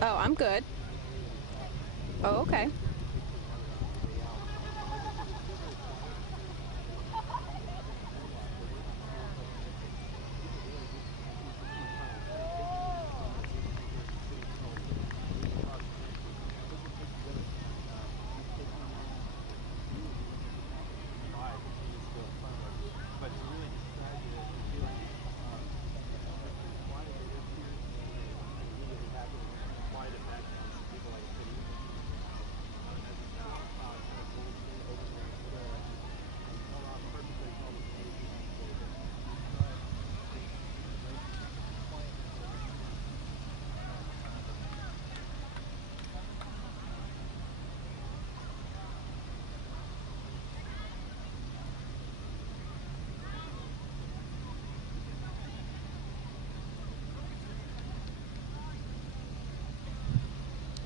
Oh, I'm good. Oh, okay.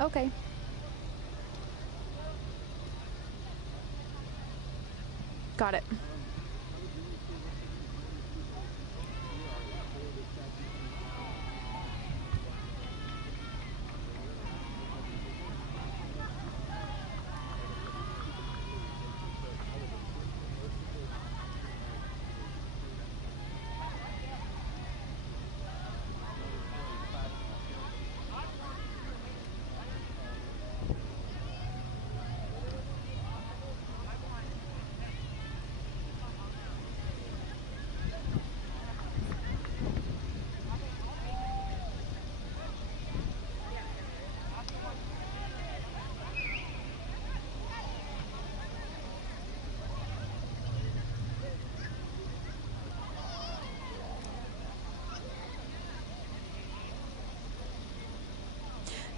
Okay. Got it.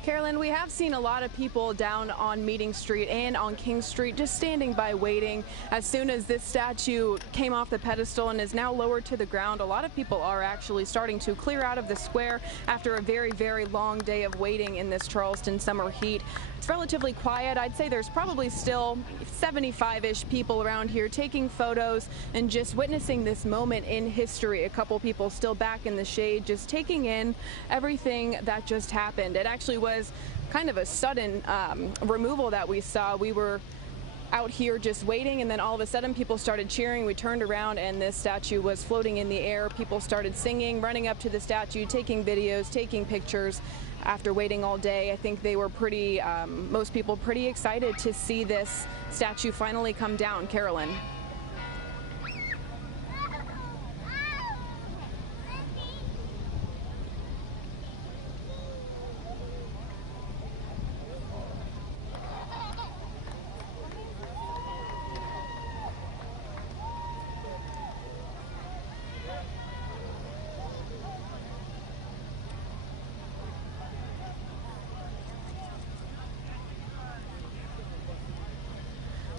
Carolyn, we have seen a lot of people down on Meeting Street and on King Street just standing by waiting. As soon as this statue came off the pedestal and is now lowered to the ground, a lot of people are actually starting to clear out of the square after a very, very long day of waiting in this Charleston summer heat. It's relatively quiet. I'd say there's probably still 75-ish people around here taking photos and just witnessing this moment in history. A couple people still back in the shade, just taking in everything that just happened. It actually was kind of a sudden removal that we saw. We were out here just waiting, and then all of a sudden people started cheering. We turned around and this statue was floating in the air. People started singing, running up to the statue, taking videos, taking pictures. After waiting all day, I think they were most people pretty excited to see this statue finally come down. Carolyn.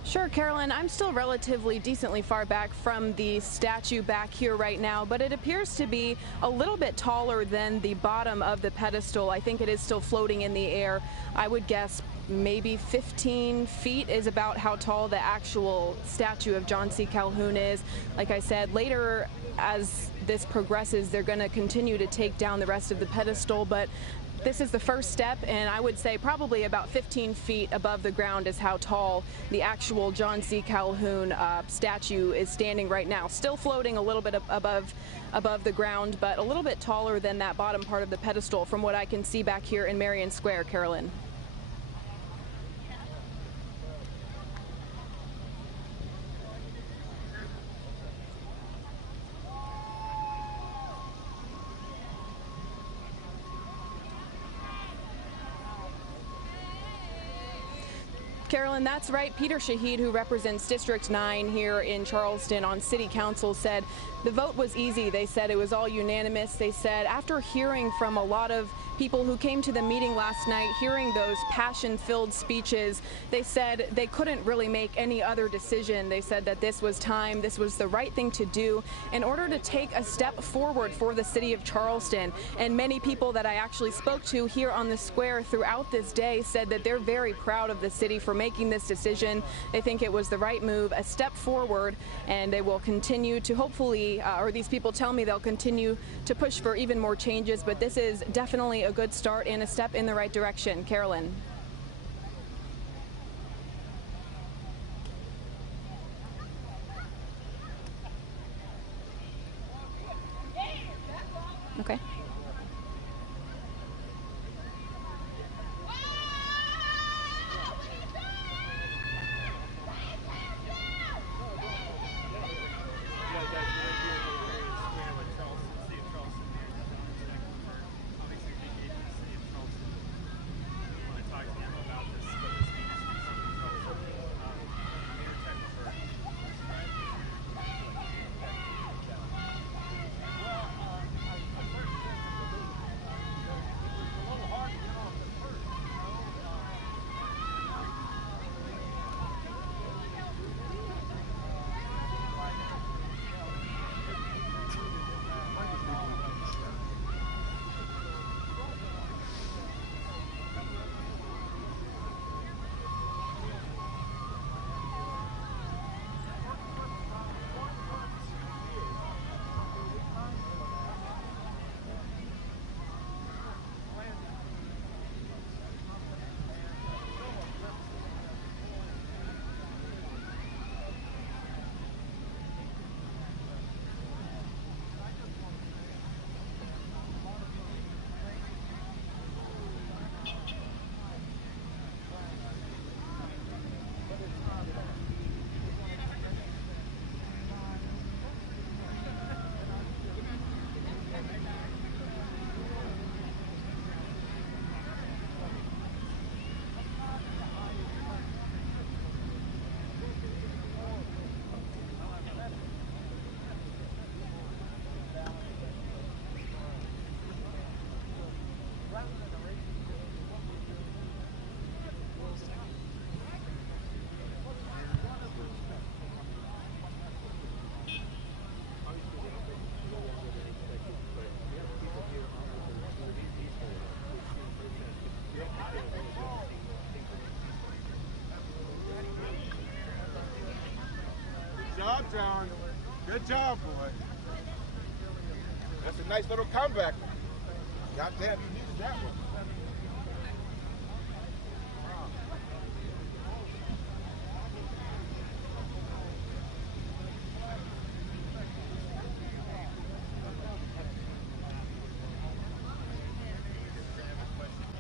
Sure, Carolyn, I'm still relatively decently far back from the statue back here right now, but it appears to be a little bit taller than the bottom of the pedestal. I think it is still floating in the air. I would guess maybe 15 feet is about how tall the actual statue of John C. Calhoun is. Like I said, later as this progresses, they're going to continue to take down the rest of the pedestal, but this is the first step, and I would say probably about 15 feet above the ground is how tall the actual John C. Calhoun statue is standing right now. Still floating a little bit above the ground, but a little bit taller than that bottom part of the pedestal from what I can see back here in Marion Square, Carolyn. Carolyn, that's right. Peter Shahid, who represents District 9 here in Charleston on City Council, said the vote was easy. They said it was all unanimous. They said after hearing from a lot of people who came to the meeting last night, hearing those passion-filled speeches, they said they couldn't really make any other decision. They said that this was time, this was the right thing to do in order to take a step forward for the city of Charleston. And many people that I actually spoke to here on the square throughout this day said that they're very proud of the city for making this decision. They think it was the right move, a step forward, and they will continue to hopefully, or these people tell me they'll continue to push for even more changes, but this is definitely a good start and a step in the right direction. Carolyn. Okay. Good job, John. Good job, boy. That's a nice little comeback. Goddamn, you needed that one.